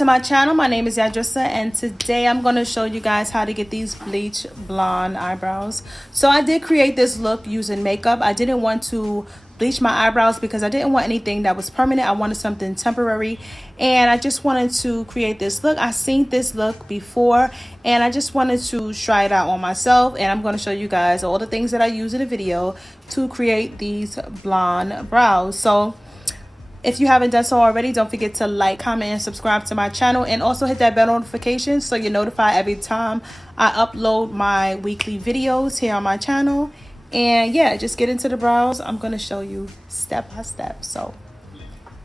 to my channel. My name is Yadrissa, and today I'm going to show you guys how to get these bleach blonde eyebrows. So I did create this look using makeup. I didn't want to bleach my eyebrows because I didn't want anything that was permanent. I wanted something temporary, and I just wanted to create this look. I seen this look before, and I just wanted to try it out on myself, and I'm going to show you guys all the things that I use in the video to create these blonde brows. So if you haven't done so already, don't forget to like, comment, and subscribe to my channel, and also hit that bell notification so you're notified every time I upload my weekly videos here on my channel. And yeah, just get into the brows. I'm going to show you step by step, so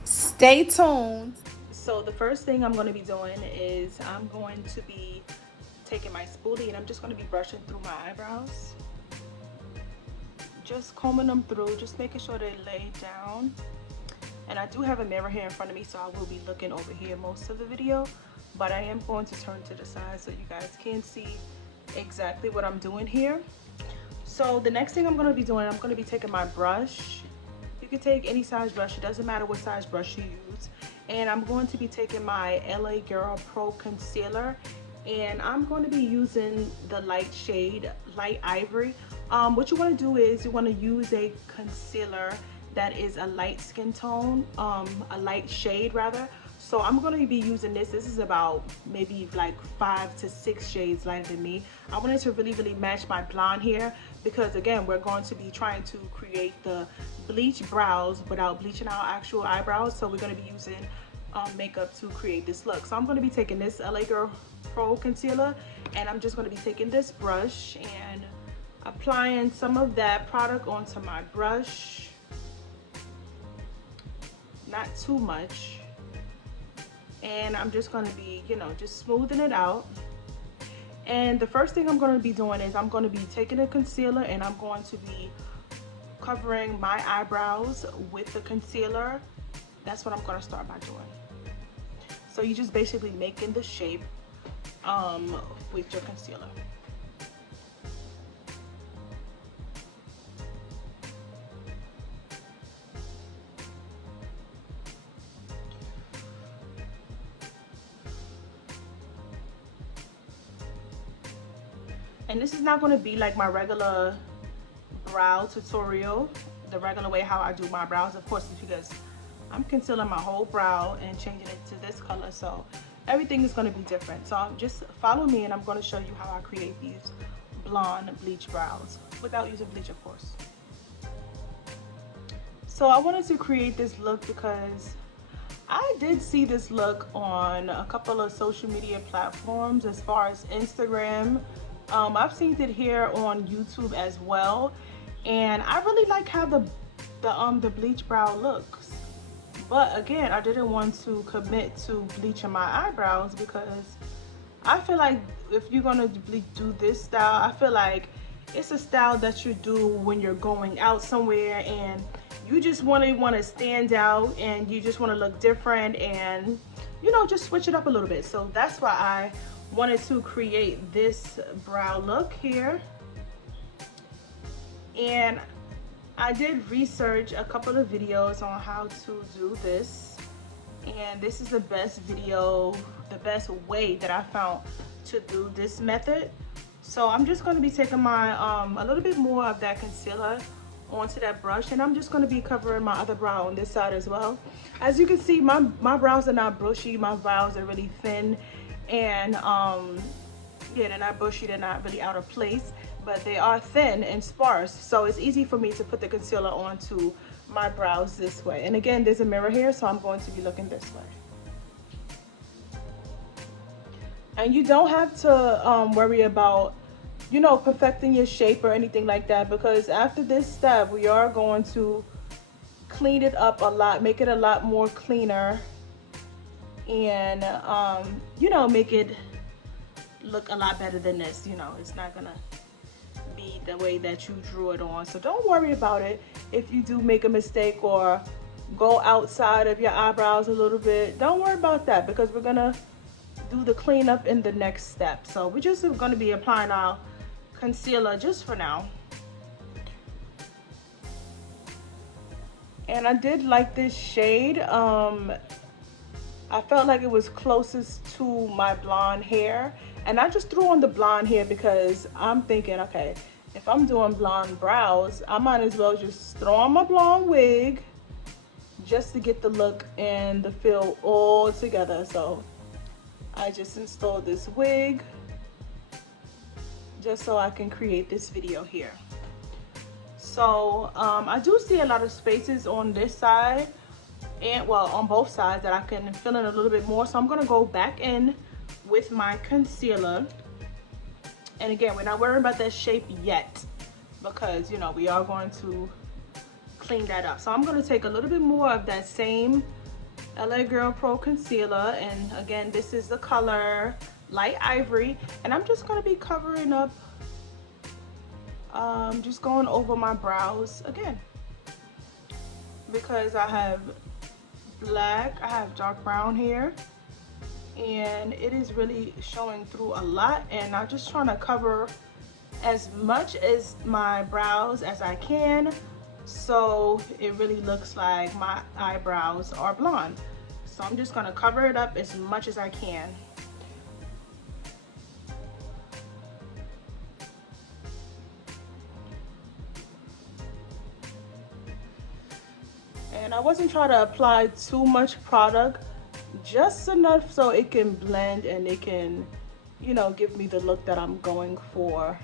stay tuned. So the first thing I'm going to be doing is I'm going to be taking my spoolie and I'm just going to be brushing through my eyebrows. Just combing them through, just making sure they lay down. And I do have a mirror here in front of me, so I will be looking over here most of the video, but I am going to turn to the side so you guys can see exactly what I'm doing here. So the next thing I'm going to be doing, I'm going to be taking my brush. You can take any size brush, it doesn't matter what size brush you use. And I'm going to be taking my LA Girl Pro Concealer, and I'm going to be using the light shade, light ivory. What you want to do is you want to use a concealer that is a light skin tone, a light shade rather. So I'm going to be using this. This is about maybe like 5 to 6 shades lighter than me. I wanted to really match my blonde hair because again, we're going to be trying to create the bleach brows without bleaching our actual eyebrows. So we're going to be using makeup to create this look. So I'm going to be taking this LA Girl Pro Concealer, and I'm just going to be taking this brush and applying some of that product onto my brush. Not too much, and I'm just going to be, you know, just smoothing it out. And the first thing I'm going to be doing is I'm going to be taking a concealer and I'm going to be covering my eyebrows with the concealer. That's what I'm going to start by doing. So you're just basically making the shape with your concealer. And this is not going to be like my regular brow tutorial, the regular way how I do my brows. Of course, it's because I'm concealing my whole brow and changing it to this color, so everything is going to be different. So just follow me and I'm going to show you how I create these blonde bleach brows without using bleach, of course. So I wanted to create this look because I did see this look on a couple of social media platforms as far as Instagram. I've seen it here on YouTube as well, and I really like how the bleach brow looks. But again, I didn't want to commit to bleaching my eyebrows because I feel like if you're gonna do this style, I feel like it's a style that you do when you're going out somewhere and you just want to stand out and you just want to look different and, you know, just switch it up a little bit. So that's why I wanted to create this brow look here. And I did research a couple of videos on how to do this, and this is the best video, the best way that I found to do this method. So I'm just going to be taking my a little bit more of that concealer onto that brush, and I'm just going to be covering my other brow on this side as well. As you can see, my brows are not bushy, my brows are really thin, and yeah, they're not bushy, they're not really out of place, but they are thin and sparse, so it's easy for me to put the concealer onto my brows this way. And again, there's a mirror here, so I'm going to be looking this way. And you don't have to worry about, you know, perfecting your shape or anything like that, because after this step we are going to clean it up a lot, make it a lot more cleaner, and you know, make it look a lot better than this. You know, it's not gonna be the way that you drew it on, so don't worry about it if you do make a mistake or go outside of your eyebrows a little bit. Don't worry about that, because we're gonna do the cleanup in the next step. So we're just going to be applying our concealer just for now. And I did like this shade. I felt like it was closest to my blonde hair. And I just threw on the blonde hair because I'm thinking, okay, if I'm doing blonde brows, I might as well just throw on my blonde wig just to get the look and the feel all together. So I just installed this wig just so I can create this video here. So I do see a lot of spaces on this side, and well, on both sides, that I can fill in a little bit more. So I'm gonna go back in with my concealer. And again, we're not worrying about that shape yet because, you know, we are going to clean that up. So I'm gonna take a little bit more of that same LA Girl Pro concealer, and again, this is the color Light Ivory, and I'm just gonna be covering up, just going over my brows again, because I have black, I have dark brown hair, and it is really showing through a lot, and I'm just trying to cover as much as my brows as I can, so it really looks like my eyebrows are blonde. So I'm just gonna cover it up as much as I can. And I wasn't trying to apply too much product, just enough so it can blend and it can, you know, give me the look that I'm going for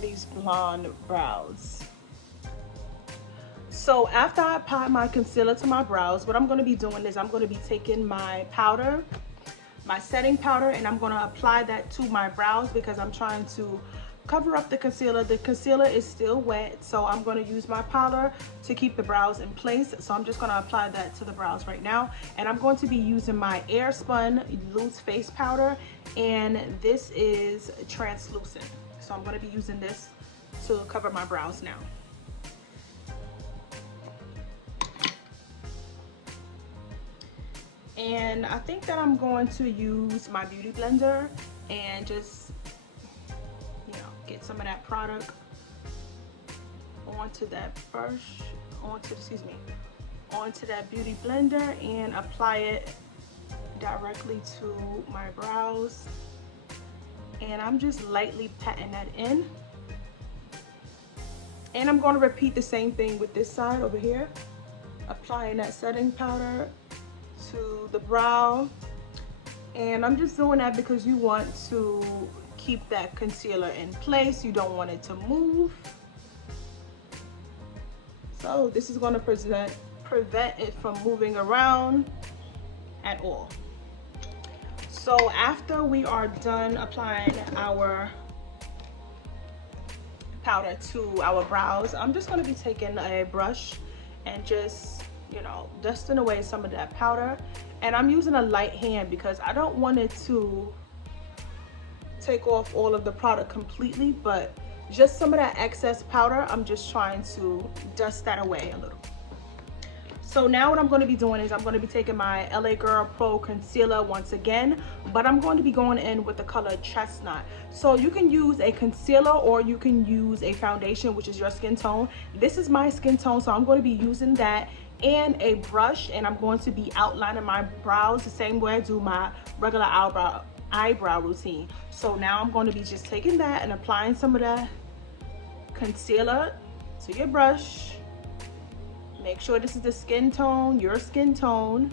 these blonde brows. So after I apply my concealer to my brows, what I'm going to be doing is I'm going to be taking my powder, my setting powder, and I'm going to apply that to my brows because I'm trying to cover up the concealer. The concealer is still wet, so I'm going to use my powder to keep the brows in place. So I'm just going to apply that to the brows right now, and I'm going to be using my Airspun loose face powder, and this is translucent. So I'm going to be using this to cover my brows now. And I think that I'm going to use my beauty blender and just, you know, get some of that product onto that brush, onto that beauty blender, and apply it directly to my brows. And I'm just lightly patting that in. And I'm going to repeat the same thing with this side over here, applying that setting powder to the brow. And I'm just doing that because you want to keep that concealer in place. You don't want it to move. So this is going to prevent it from moving around at all. So after we are done applying our powder to our brows, I'm just going to be taking a brush and just, you know, dusting away some of that powder. And I'm using a light hand because I don't want it to take off all of the product completely, but just some of that excess powder, I'm just trying to dust that away a little. So now what I'm going to be doing is I'm going to be taking my LA Girl Pro concealer once again, but I'm going to be going in with the color Chestnut. So you can use a concealer or you can use a foundation, which is your skin tone. This is my skin tone, so I'm going to be using that and a brush, and I'm going to be outlining my brows the same way I do my regular eyebrow routine. So now I'm going to be just taking that and applying some of that concealer to your brush. Make sure this is the skin tone, your skin tone,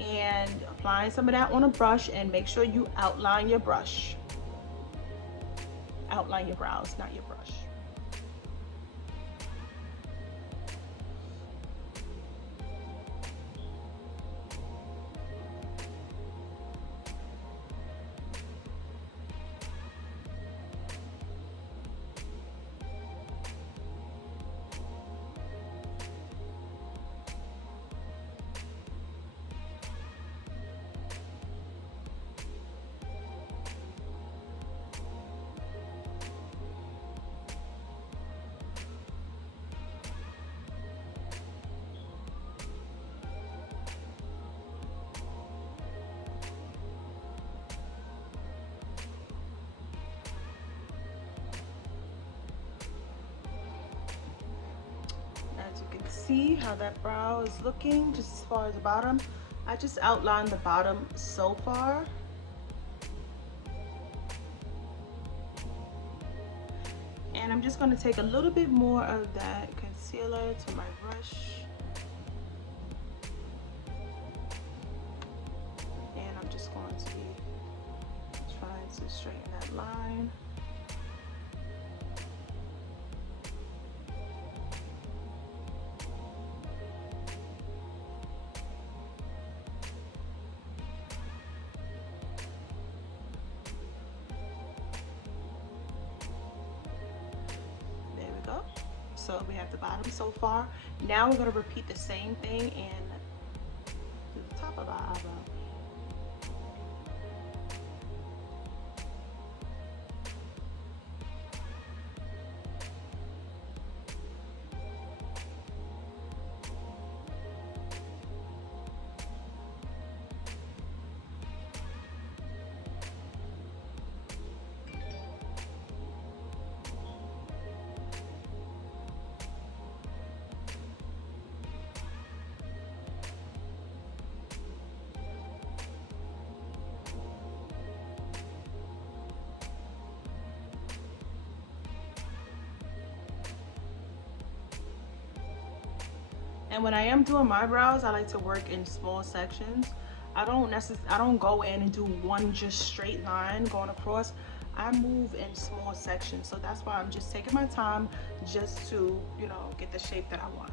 and applying some of that on a brush, and make sure you outline your brush. Outline your brows, not your brush. See how that brow is looking just as far as the bottom. I just outlined the bottom so far. And I'm just going to take a little bit more of that concealer to my brush. And I'm just going to be trying to straighten that line. So we have the bottom so far. Now we're going to repeat the same thing and do the top of our eyebrow. And when I am doing my brows, I like to work in small sections. I don't go in and do one just straight line going across. I move in small sections. So that's why I'm just taking my time just to, you know, get the shape that I want.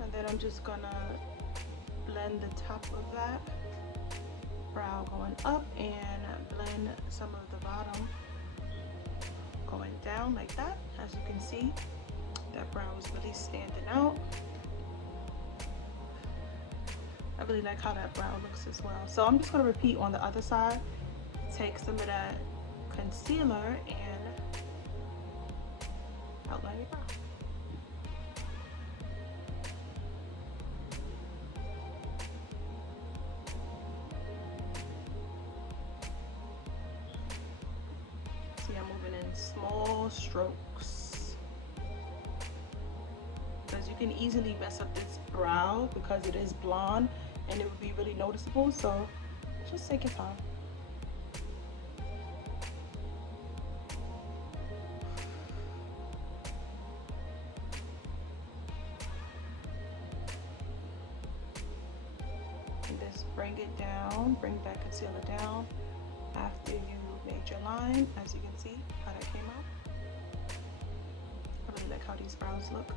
And then I'm just gonna blend the top of that brow going up and blend some of the bottom going down like that. As you can see, that brow is really standing out. I really like how that brow looks as well. So I'm just going to repeat on the other side. Take some of that concealer and outline your brow. Small strokes, because you can easily mess up this brow because it is blonde and it would be really noticeable. So just take your time. And just bring it down, bring that concealer down after you made your line. As you can see how that came out. I really like how these brows look.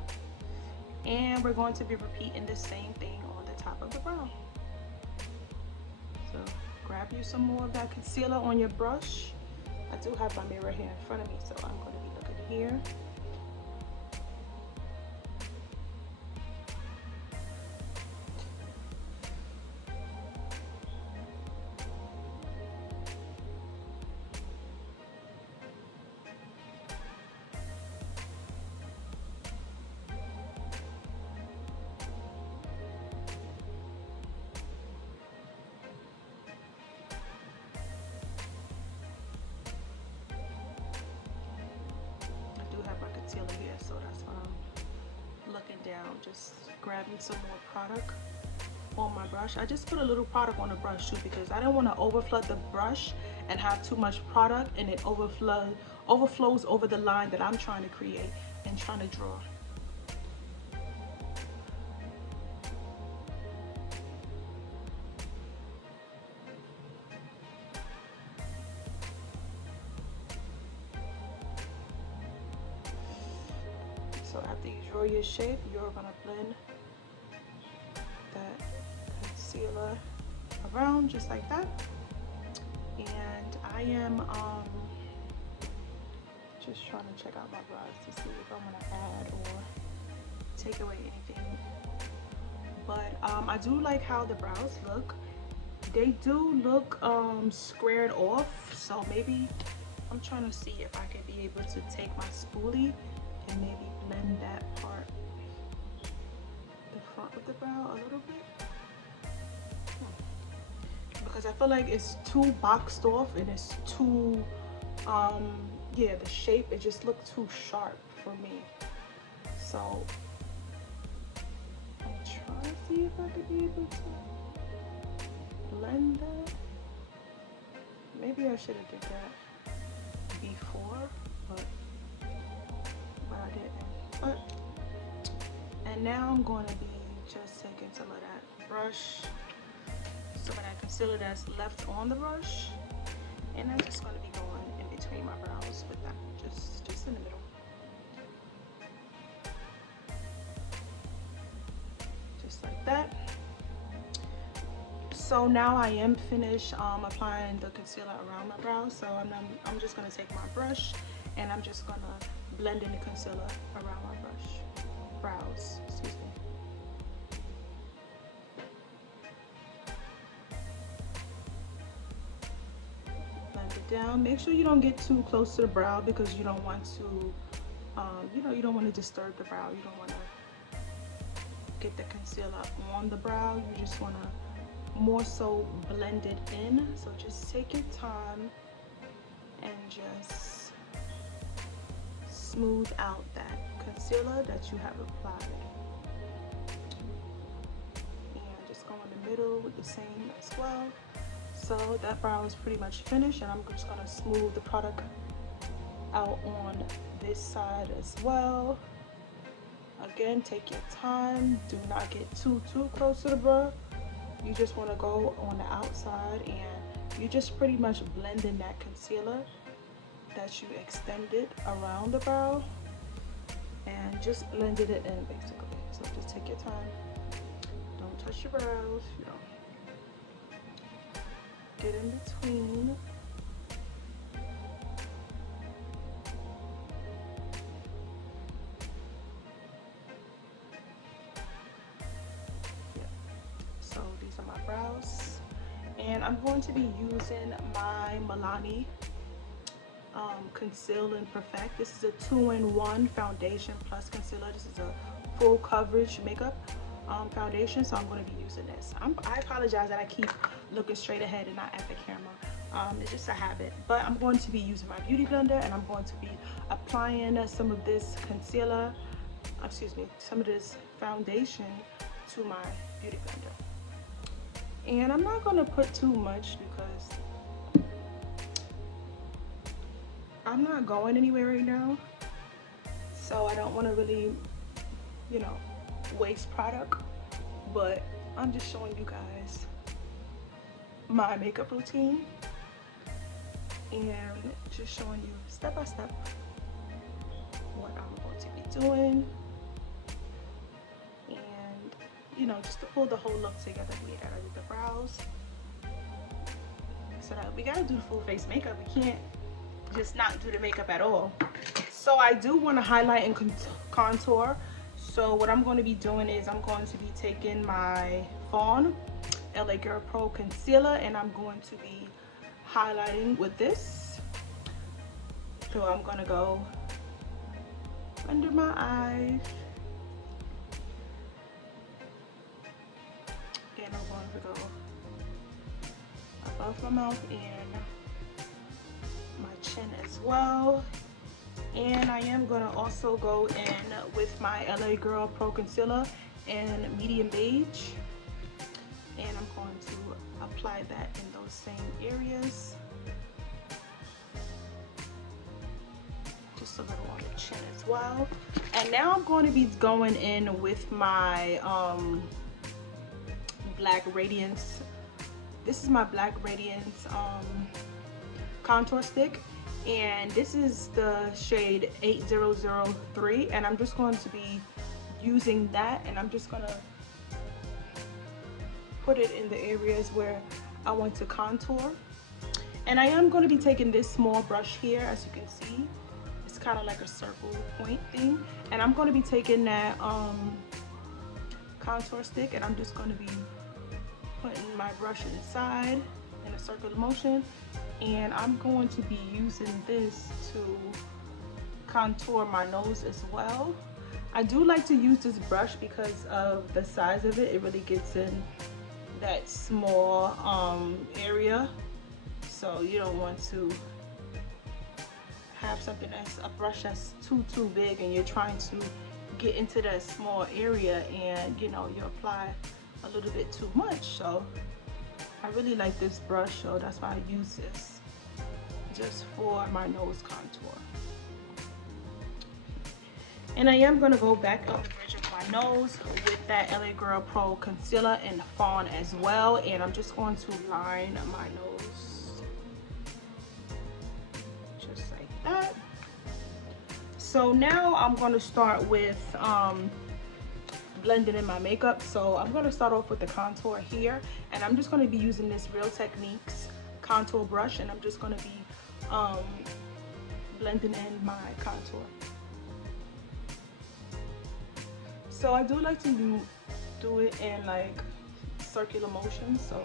And we're going to be repeating the same thing on the top of the brow. So grab you some more of that concealer on your brush. I do have my mirror here in front of me, so I'm going to be looking here. Concealer here, so that's why I'm looking down, just grabbing some more product on my brush. I just put a little product on the brush too because I don't want to overflood the brush and have too much product and it overflows over the line that I'm trying to create and trying to draw. So after you draw your shape, you're gonna blend that concealer around just like that. And I am just trying to check out my brows to see if I'm gonna add or take away anything. But I do like how the brows look. They do look squared off, so maybe I'm trying to see if I can be able to take my spoolie and maybe blend that part, the front of the brow a little bit, because because I feel like it's too boxed off and it's too yeah, the shape, it just looked too sharp for me. So I'm trying to see if I could be able to blend that. Maybe I should have did that before, but I didn't. But and now I'm going to be just taking some of that brush, some of that concealer that's left on the brush, and I'm just going to be going in between my brows with that, just in the middle, just like that. So now I am finished applying the concealer around my brows. So I'm just gonna take my brush and I'm just gonna blend in the concealer around my brows. Excuse me. Blend it down. Make sure you don't get too close to the brow because you don't want to, you don't want to disturb the brow. You don't want to get the concealer on the brow. You just want to more so blend it in. So just take your time and just smooth out that concealer that you have applied, and just go in the middle with the same as well. So that brow is pretty much finished, and I'm just going to smooth the product out on this side as well. Again, take your time, do not get too close to the brow. You just want to go on the outside and you just pretty much blend in that concealer that you extended around the brow and just blended it in basically. So just take your time. Don't touch your brows, you know. Get in between. So these are my brows, and I'm going to be using my Milani Conceal and Perfect. This is a 2-in-1 foundation plus concealer. This is a full coverage makeup foundation, so I'm going to be using this. I apologize that I keep looking straight ahead and not at the camera. It's just a habit, but I'm going to be using my beauty blender, and I'm going to be applying some of this concealer, some of this foundation to my beauty blender. And I'm not going to put too much because I'm not going anywhere right now, so I don't want to really, waste product. But I'm just showing you guys my makeup routine and just showing you step by step what I'm going to be doing, and just to pull the whole look together. We gotta do the brows, so that we gotta do the full face makeup. We can't just not do the makeup at all. So I do want to highlight and contour. So what I'm going to be doing is I'm going to be taking my Fawn LA Girl Pro concealer, and I'm going to be highlighting with this. So I'm going to go under my eyes, and I'm going to go above my mouth and my chin as well. And I am going to also go in with my LA Girl Pro Concealer in medium beige, and I'm going to apply that in those same areas, just a little on the chin as well. And now I'm going to be going in with my Black Radiance. This is my Black Radiance contour stick, and this is the shade 8003, and I'm just going to be using that, and I'm just gonna put it in the areas where I want to contour. And I am going to be taking this small brush here, as you can see. It's kind of like a circle point thing, and I'm going to be taking that contour stick, and I'm just going to be putting my brush inside in a circular motion, and I'm going to be using this to contour my nose as well. I do like to use this brush because of the size of it. It really gets in that small area, so you don't want to have something that's a brush that's too big and you're trying to get into that small area and you know you apply a little bit too much. So I really like this brush, so that's why I use this just for my nose contour. And I am going to go back up the bridge of my nose with that LA Girl Pro concealer in Fawn as well, and I'm just going to line my nose just like that. So now I'm going to start with blending in my makeup. So I'm going to start off with the contour here, and I'm just going to be using this Real Techniques contour brush, and I'm just going to be blending in my contour. So I do like to do it in like circular motion, so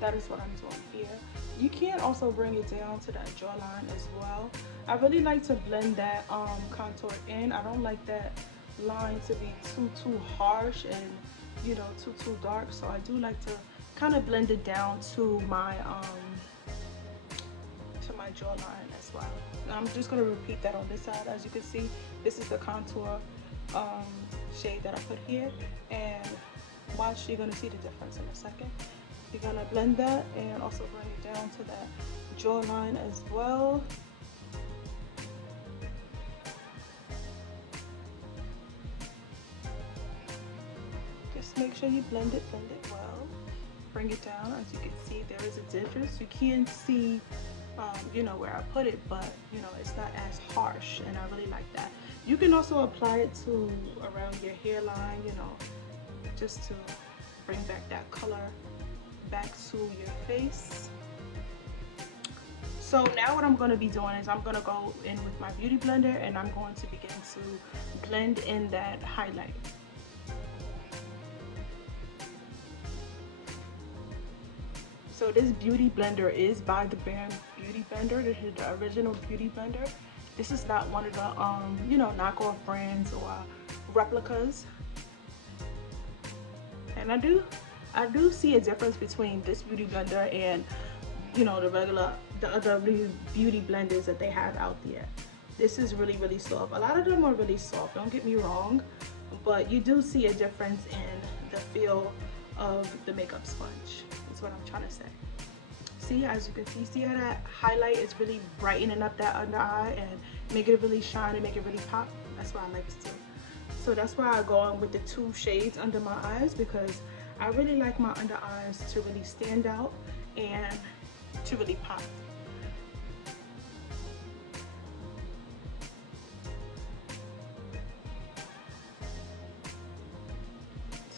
that is what I'm doing here. You can also bring it down to that jawline as well. I really like to blend that contour in. I don't like that line to be too harsh and you know too dark, so I do like to kind of blend it down to my jawline as well. Now I'm just going to repeat that on this side. As you can see, this is the contour shade that I put here, and watch, you're going to see the difference in a second. You're going to blend that and also bring it down to that jawline as well. Just make sure you blend it well. Bring it down. As you can see, there is a difference. You can see you know where I put it, but you know it's not as harsh, and I really like that. You can also apply it to around your hairline, you know, just to bring back that color back to your face. So now what I'm going to be doing is I'm going to go in with my beauty blender, and I'm going to begin to blend in that highlight. So this beauty blender is by the brand Beauty Blender. This is the original Beauty Blender. This is not one of the you know, knockoff brands or replicas. And I do see a difference between this beauty blender and you know the other beauty blenders that they have out there. This is really soft. A lot of them are really soft, don't get me wrong, but you do see a difference in the feel of the makeup sponge. That's what I'm trying to say. See, as you can see how that highlight is really brightening up that under eye and make it really shine and make it really pop. That's what I like to do. So that's why I go on with the 2 shades under my eyes, because I really like my under eyes to really stand out and to really pop.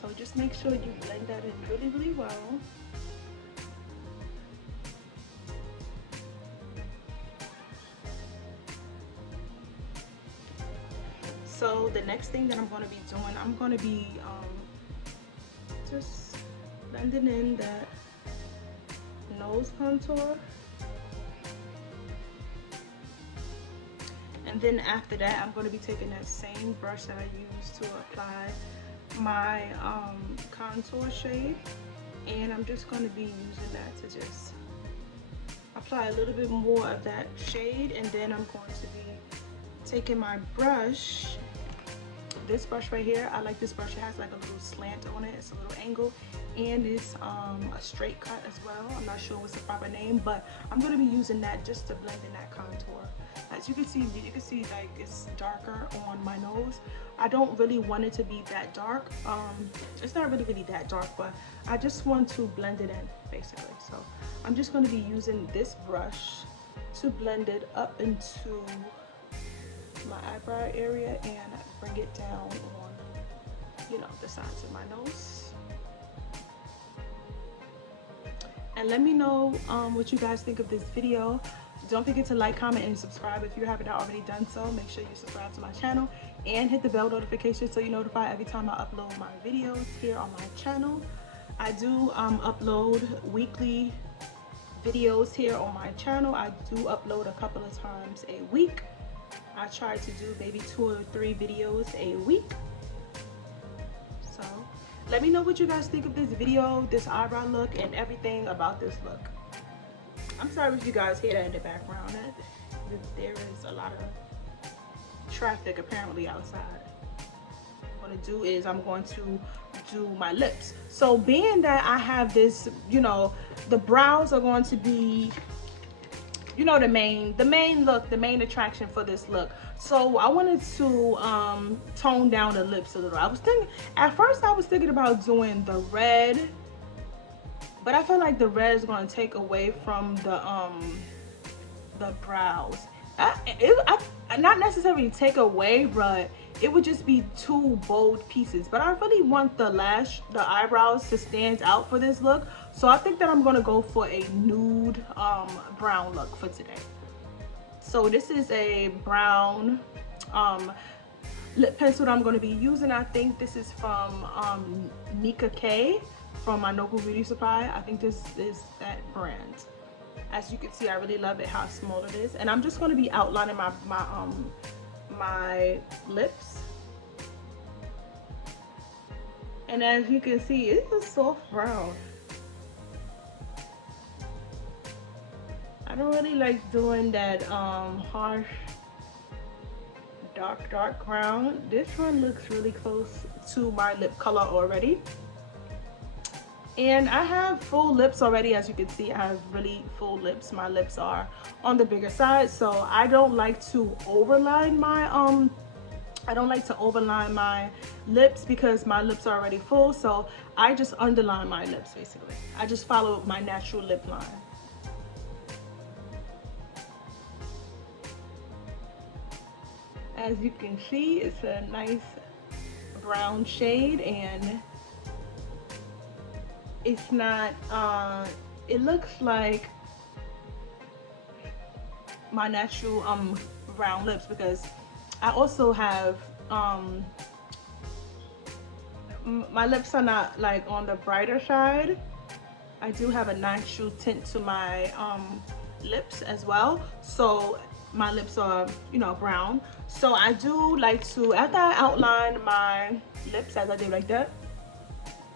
So just make sure you blend that in really well. So the next thing that I'm going to be doing, I'm going to be just blending in that nose contour. And then after that, I'm going to be taking that same brush that I used to apply my contour shade, and I'm just going to be using that to just apply a little bit more of that shade. And then I'm going to be taking my brush, this brush right here. I like this brush. It has like a little slant on it. It's a little angle, and it's a straight cut as well. I'm not sure what's the proper name, but I'm going to be using that just to blend in that contour. As you can see like it's darker on my nose. I don't really want it to be that dark. It's not really that dark, but I just want to blend it in basically. So I'm just going to be using this brush to blend it up into my eyebrow area and bring it down on, you know, the sides of my nose. And let me know what you guys think of this video. Don't forget to like, comment, and subscribe if you haven't already done so. Make sure you subscribe to my channel and hit the bell notification so you're notified every time I upload my videos here on my channel. I do upload weekly videos here on my channel. I do upload a couple of times a week. I try to do maybe 2 or 3 videos a week. So Let me know what you guys think of this video, this eyebrow look, and everything about this look. I'm sorry if you guys hear that in the background. There is a lot of traffic apparently outside. What I'm gonna do is I'm going to do my lips. So being that I have this, you know, the brows are going to be, you know, the main look, the main attraction for this look. So I wanted to tone down the lips a little. At first I was thinking about doing the red, but I feel like the red is going to take away from the brows. Not necessarily take away, but it would just be two bold pieces. But I really want the eyebrows to stand out for this look. So I think that I'm gonna go for a nude brown look for today. So this is a brown lip pencil that I'm gonna be using. I think this is from Nickia from my local beauty supply. I think this is that brand. As you can see, I really love it how small it is. And I'm just gonna be outlining my lips. And as you can see, it's a soft brown. I don't really like doing that harsh dark brown. This one looks really close to my lip color already. And I have full lips already. As you can see, I have really full lips. My lips are on the bigger side, so I don't like to overline my lips because my lips are already full. So I just underline my lips basically. I just follow my natural lip line. As you can see, it's a nice brown shade, and it's not it looks like my natural brown lips, because I also have my lips are not like on the brighter side. I do have a natural tint to my lips as well, so my lips are, you know, brown. So I do like to, after I outline my lips as I did like that,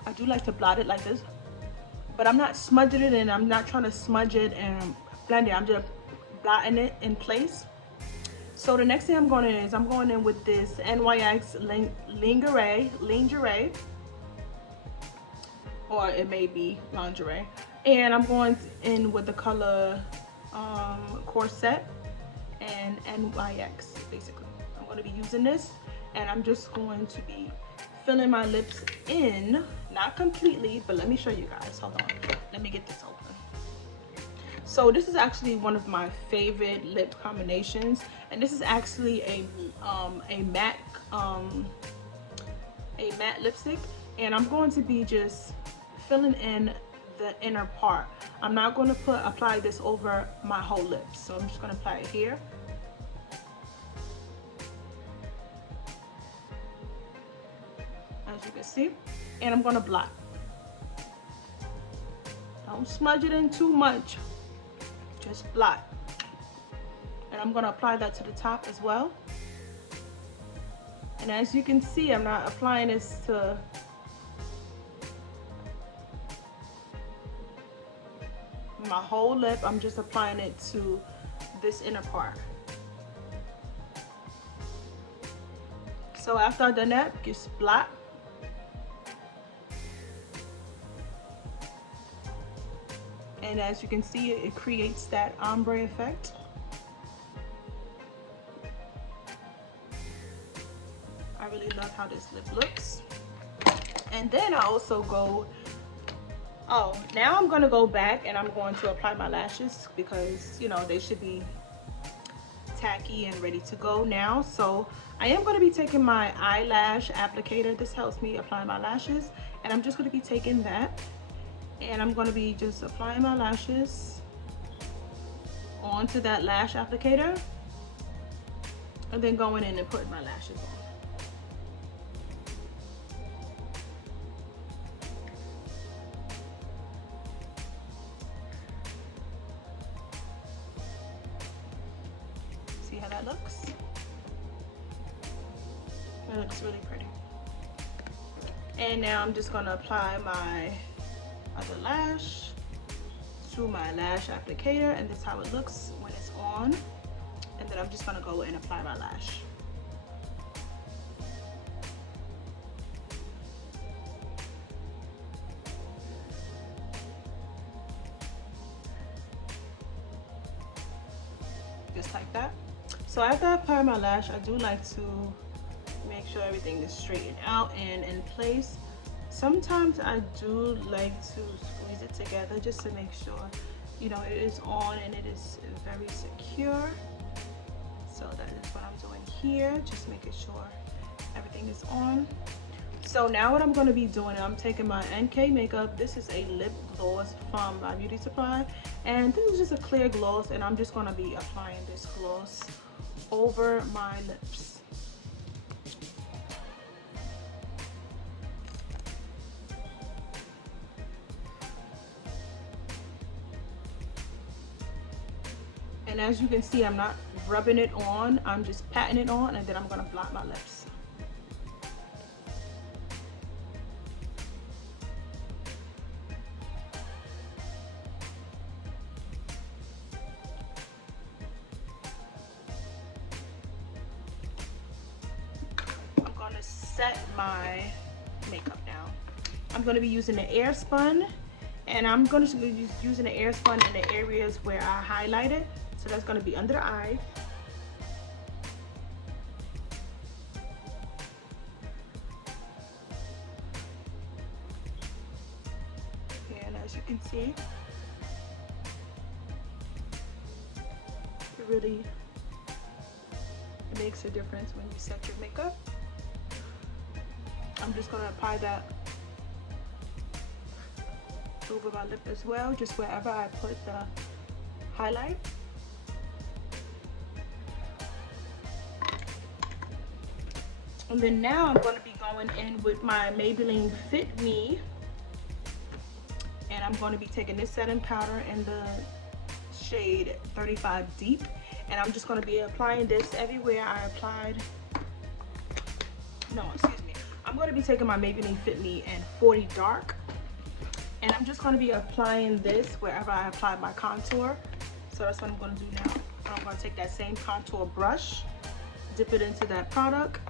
I do like to blot it like this, but I'm not smudging it, and I'm not trying to smudge it and blend it. I'm just blotting it in place. So the next thing I'm going in is I'm going in with this NYX lingerie, or it may be lingerie, and I'm going in with the color corset and NYX. Basically, I'm going to be using this, and I'm just going to be filling my lips in, not completely, but let me show you guys. Hold on, let me get this open. So this is actually one of my favorite lip combinations, and this is actually a matte lipstick, and I'm going to be just filling in the inner part. I'm not going to apply this over my whole lips, so I'm just going to apply it here. As you can see, and I'm going to blot. Don't smudge it in too much, just blot. And I'm going to apply that to the top as well. And as you can see, I'm not applying this to my whole lip. I'm just applying it to this inner part. So after I've done that, just blot. And as you can see, it creates that ombre effect. I really love how this lip looks. And then I also go, now I'm gonna go back and I'm going to apply my lashes, because, you know, they should be tacky and ready to go now. So I am going to be taking my eyelash applicator. This helps me apply my lashes, and I'm just going to be taking that, and I'm going to be just applying my lashes onto that lash applicator, and then going in and putting my lashes on. See how that looks? That looks really pretty. And now I'm just gonna apply my other lash to my lash applicator, and this is how it looks when it's on. And then I'm just gonna go and apply my lash. Just like that. So after I apply my lash, I do like to make sure everything is straightened out and in place. Sometimes I do like to squeeze it together just to make sure, you know, it is on and it is very secure. So that is what I'm doing here, just making sure everything is on. So now what I'm going to be doing, I'm taking my NK makeup. This is a lip gloss from my beauty supply, and this is just a clear gloss, and I'm just going to be applying this gloss over my lips. And as you can see, I'm not rubbing it on, I'm just patting it on, and then I'm gonna blot my lips. I'm gonna set my makeup now. I'm gonna be using the Airspun, and I'm gonna be using the Airspun in the areas where I highlighted. So that's going to be under the eye. And as you can see, it makes a difference when you set your makeup. I'm just going to apply that over my lip as well, just wherever I put the highlight. And then now I'm going to be going in with my Maybelline Fit Me, and I'm going to be taking this setting powder in the shade 35 Deep, and I'm just going to be applying this everywhere I applied. No, excuse me. I'm going to be taking my Maybelline Fit Me in 40 Dark, and I'm just going to be applying this wherever I applied my contour. So that's what I'm going to do now. I'm going to take that same contour brush, dip it into that product,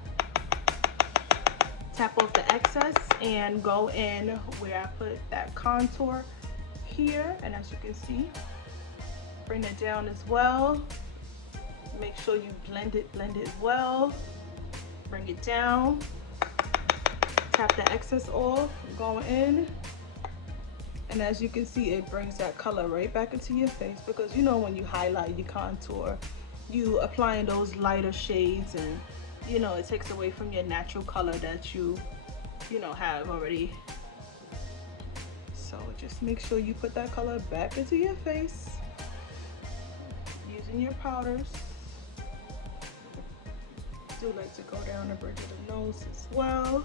tap off the excess, and go in where I put that contour here. And as you can see, bring it down as well. Make sure you blend it well. Bring it down, tap the excess off, go in. And as you can see, it brings that color right back into your face, because you know when you highlight, you contour, you applying those lighter shades, and you know, it takes away from your natural color that you know, have already. So just make sure you put that color back into your face using your powders. Do like to go down the bridge of the nose as well.